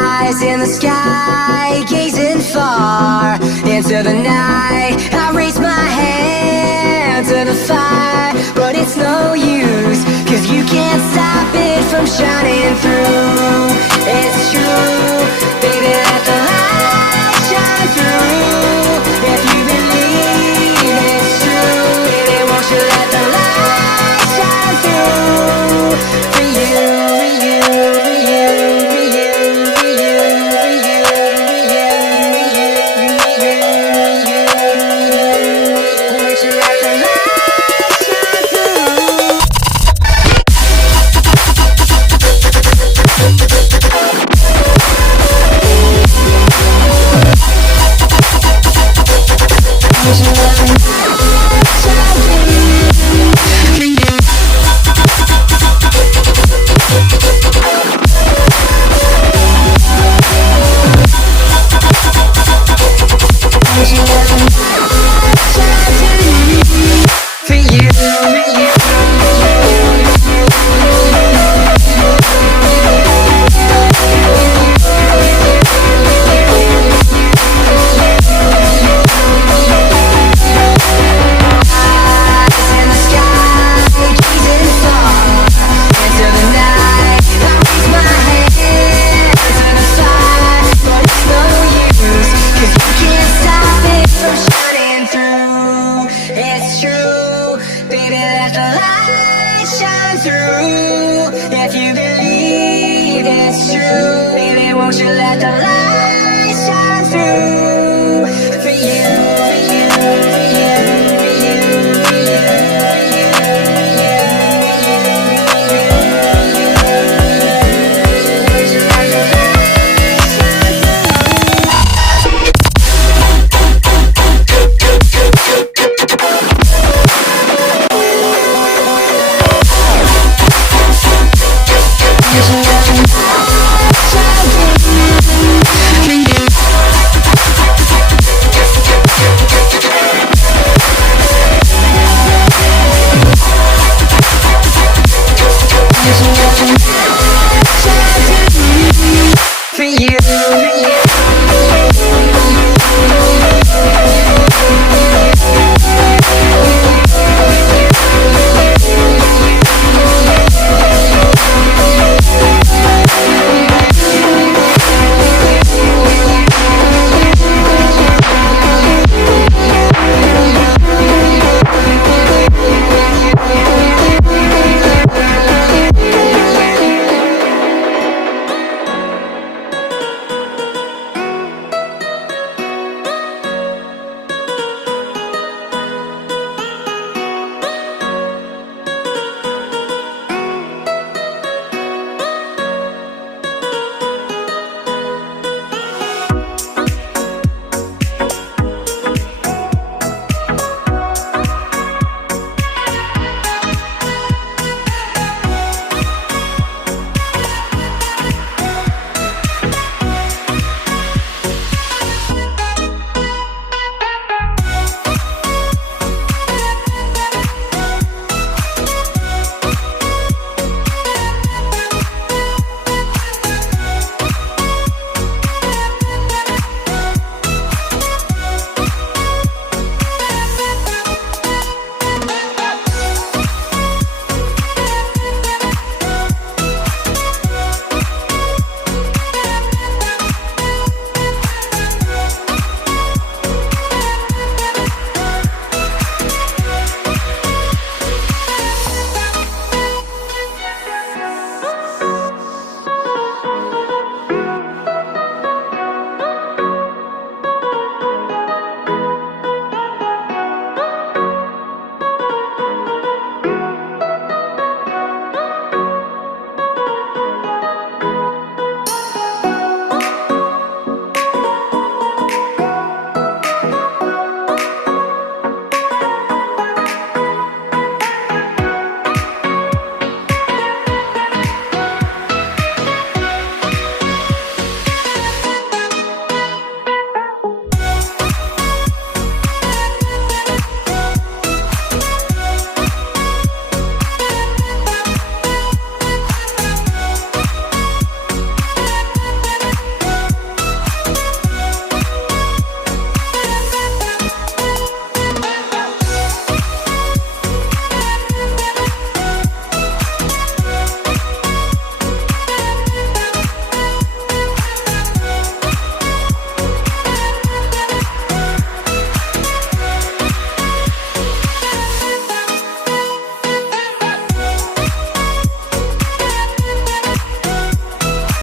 eyes in the sky, gazing far into the night. I raise my hand to the fire, but it's no use, 'cause you can't stop it from shining through. It's true, baby, let the light shine through. If you believe it's true, baby, won't you let the light shine through? For you, for you, for you, for you, for you, for you, for you, for you, won't you let the light shine through? It's true, baby, let the light shine through. If you believe it's true, baby, won't you let the light shine through? For you, for you, for you, for you, for you, won't you let the light shine for you, for you.